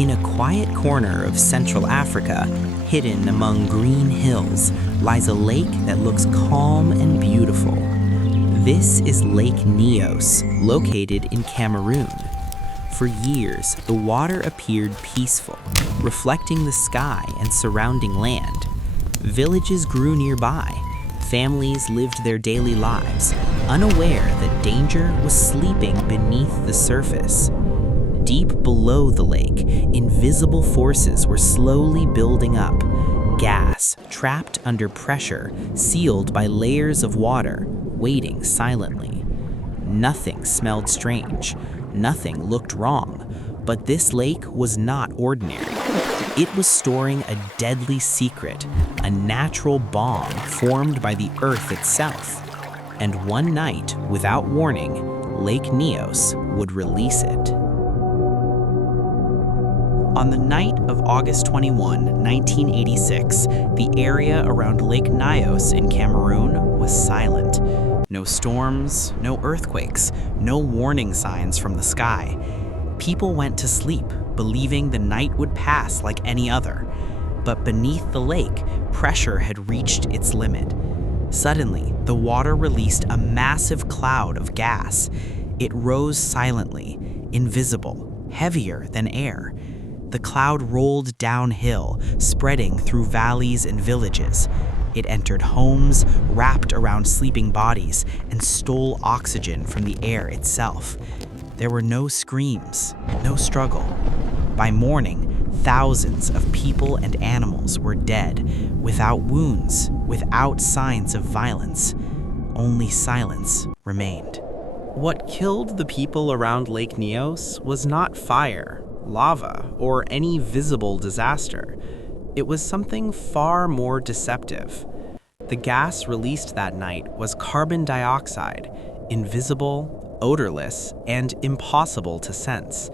In a quiet corner of Central Africa, hidden among green hills, lies a lake that looks calm and beautiful. This is Lake Nyos, located in Cameroon. For years, the water appeared peaceful, reflecting the sky and surrounding land. Villages grew nearby. Families lived their daily lives, unaware that danger was sleeping beneath the surface. Deep below the lake, invisible forces were slowly building up. Gas, trapped under pressure, sealed by layers of water, waiting silently. Nothing smelled strange. Nothing looked wrong. But this lake was not ordinary. It was storing a deadly secret, a natural bomb formed by the earth itself. And one night, without warning, Lake Nyos would release it. On the night of August 21, 1986, the area around Lake Nyos in Cameroon was silent. No storms, no earthquakes, no warning signs from the sky. People went to sleep, believing the night would pass like any other. But beneath the lake, pressure had reached its limit. Suddenly, the water released a massive cloud of gas. It rose silently, invisible, heavier than air. The cloud rolled downhill, spreading through valleys and villages. It entered homes, wrapped around sleeping bodies, and stole oxygen from the air itself. There were no screams, no struggle. By morning, thousands of people and animals were dead, without wounds, without signs of violence. Only silence remained. What killed the people around Lake Nyos was not fire, lava, or any visible disaster. It was something far more deceptive. The gas released that night was carbon dioxide, invisible, odorless, and impossible to sense.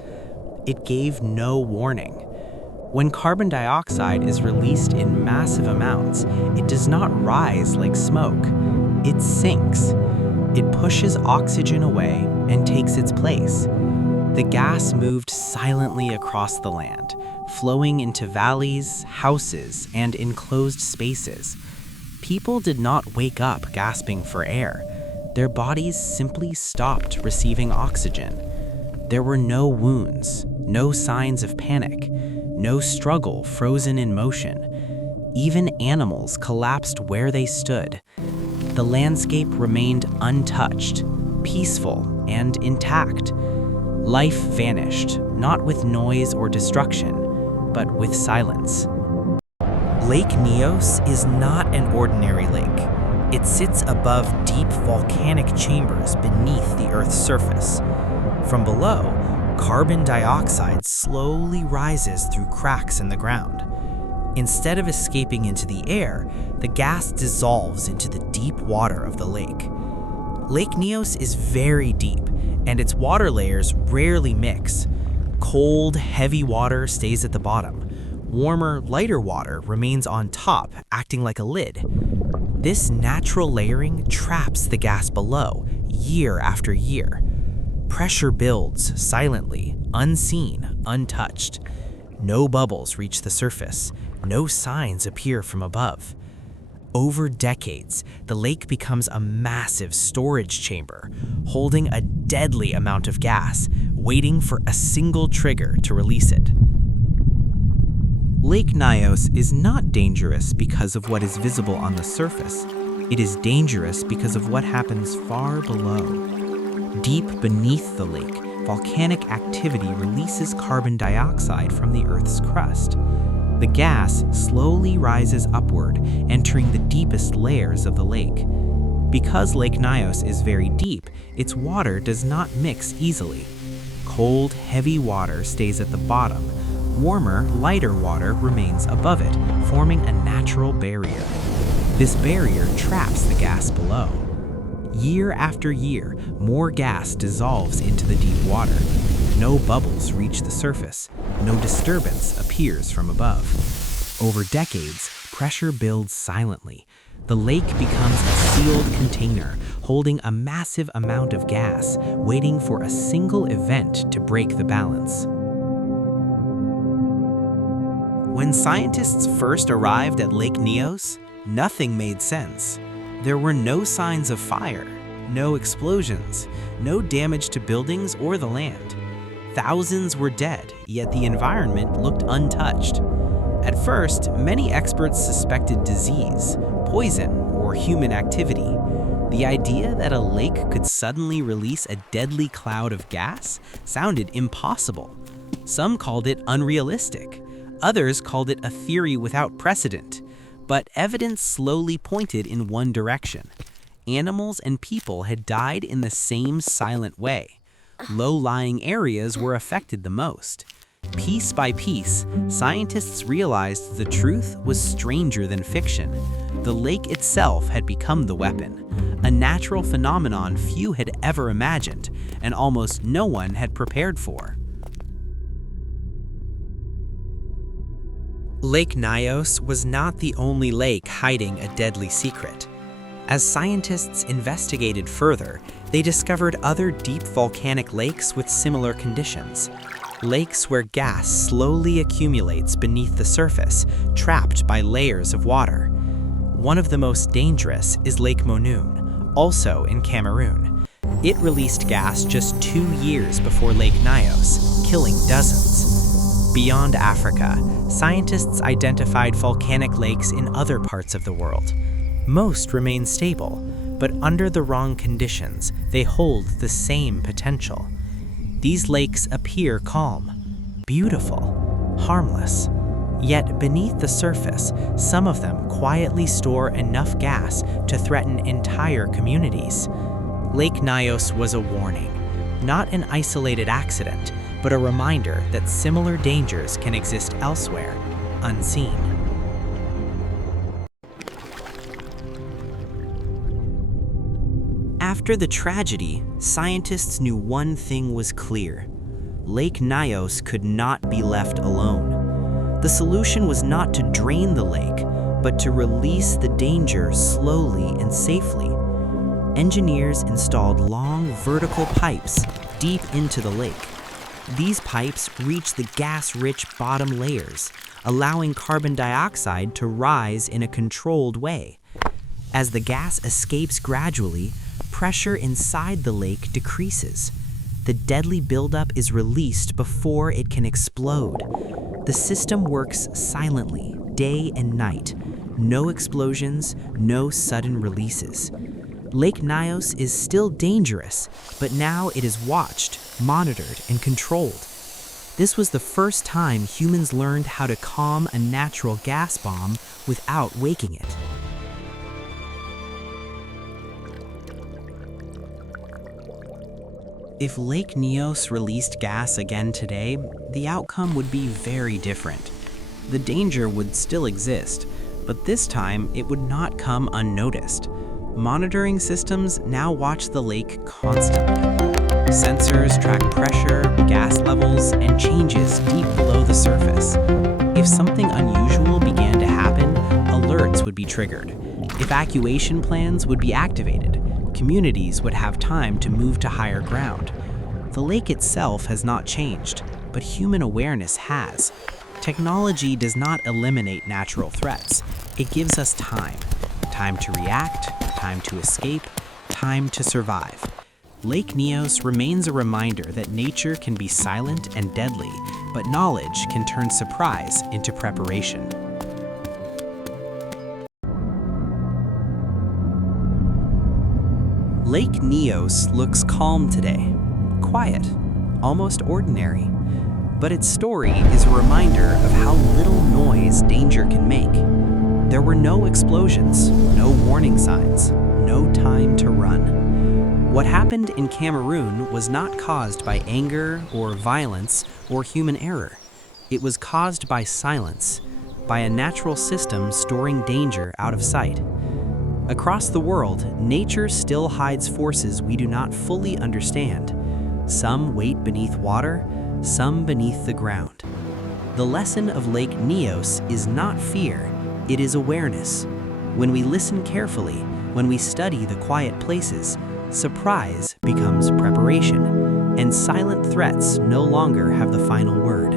It gave no warning. When carbon dioxide is released in massive amounts, it does not rise like smoke. It sinks. It pushes oxygen away and takes its place. The gas moved silently across the land, flowing into valleys, houses, and enclosed spaces. People did not wake up gasping for air. Their bodies simply stopped receiving oxygen. There were no wounds, no signs of panic, no struggle frozen in motion. Even animals collapsed where they stood. The landscape remained untouched, peaceful, and intact. Life vanished, not with noise or destruction, but with silence. Lake Nyos is not an ordinary lake. It sits above deep volcanic chambers beneath the Earth's surface. From below, carbon dioxide slowly rises through cracks in the ground. Instead of escaping into the air, the gas dissolves into the deep water of the lake. Lake Nyos is very deep, and its water layers rarely mix. Cold, heavy water stays at the bottom. Warmer, lighter water remains on top, acting like a lid. This natural layering traps the gas below, year after year. Pressure builds silently, unseen, untouched. No bubbles reach the surface. No signs appear from above. Over decades, the lake becomes a massive storage chamber, holding a deadly amount of gas, waiting for a single trigger to release it. Lake Nyos is not dangerous because of what is visible on the surface. It is dangerous because of what happens far below. Deep beneath the lake, volcanic activity releases carbon dioxide from the Earth's crust. The gas slowly rises upward, entering the deepest layers of the lake. Because Lake Nyos is very deep, its water does not mix easily. Cold, heavy water stays at the bottom. Warmer, lighter water remains above it, forming a natural barrier. This barrier traps the gas below. Year after year, more gas dissolves into the deep water. No bubbles reach the surface. No disturbance appears from above. Over decades, pressure builds silently. The lake becomes a sealed container, holding a massive amount of gas, waiting for a single event to break the balance. When scientists first arrived at Lake Nyos, nothing made sense. There were no signs of fire, no explosions, no damage to buildings or the land. Thousands were dead, yet the environment looked untouched. At first, many experts suspected disease, poison, or human activity. The idea that a lake could suddenly release a deadly cloud of gas sounded impossible. Some called it unrealistic. Others called it a theory without precedent. But evidence slowly pointed in one direction. Animals and people had died in the same silent way. Low-lying areas were affected the most. Piece by piece, scientists realized the truth was stranger than fiction. The lake itself had become the weapon, a natural phenomenon few had ever imagined, and almost no one had prepared for. Lake Nyos was not the only lake hiding a deadly secret. As scientists investigated further, they discovered other deep volcanic lakes with similar conditions. Lakes where gas slowly accumulates beneath the surface, trapped by layers of water. One of the most dangerous is Lake Nyos, also in Cameroon. It released gas just 2 years before Lake Nyos, killing dozens. Beyond Africa, scientists identified volcanic lakes in other parts of the world. Most remain stable, but under the wrong conditions, they hold the same potential. These lakes appear calm, beautiful, harmless. Yet beneath the surface, some of them quietly store enough gas to threaten entire communities. Lake Nyos was a warning, not an isolated accident, but a reminder that similar dangers can exist elsewhere, unseen. After the tragedy, scientists knew one thing was clear. Lake Nyos could not be left alone. The solution was not to drain the lake, but to release the danger slowly and safely. Engineers installed long vertical pipes deep into the lake. These pipes reach the gas-rich bottom layers, allowing carbon dioxide to rise in a controlled way. As the gas escapes gradually, pressure inside the lake decreases. The deadly buildup is released before it can explode. The system works silently, day and night. No explosions, no sudden releases. Lake Nyos is still dangerous, but now it is watched, monitored, and controlled. This was the first time humans learned how to calm a natural gas bomb without waking it. If Lake Nyos released gas again today, the outcome would be very different. The danger would still exist, but this time it would not come unnoticed. Monitoring systems now watch the lake constantly. Sensors track pressure, gas levels, and changes deep below the surface. If something unusual began to happen, alerts would be triggered. Evacuation plans would be activated. Communities would have time to move to higher ground. The lake itself has not changed, but human awareness has. Technology does not eliminate natural threats. It gives us time. Time to react, time to escape, time to survive. Lake Nyos remains a reminder that nature can be silent and deadly, but knowledge can turn surprise into preparation. Lake Nyos looks calm today, quiet, almost ordinary. But its story is a reminder of how little noise danger can make. There were no explosions, no warning signs, no time to run. What happened in Cameroon was not caused by anger or violence or human error. It was caused by silence, by a natural system storing danger out of sight. Across the world, nature still hides forces we do not fully understand. Some wait beneath water, some beneath the ground. The lesson of Lake Nyos is not fear, it is awareness. When we listen carefully, when we study the quiet places, surprise becomes preparation, and silent threats no longer have the final word.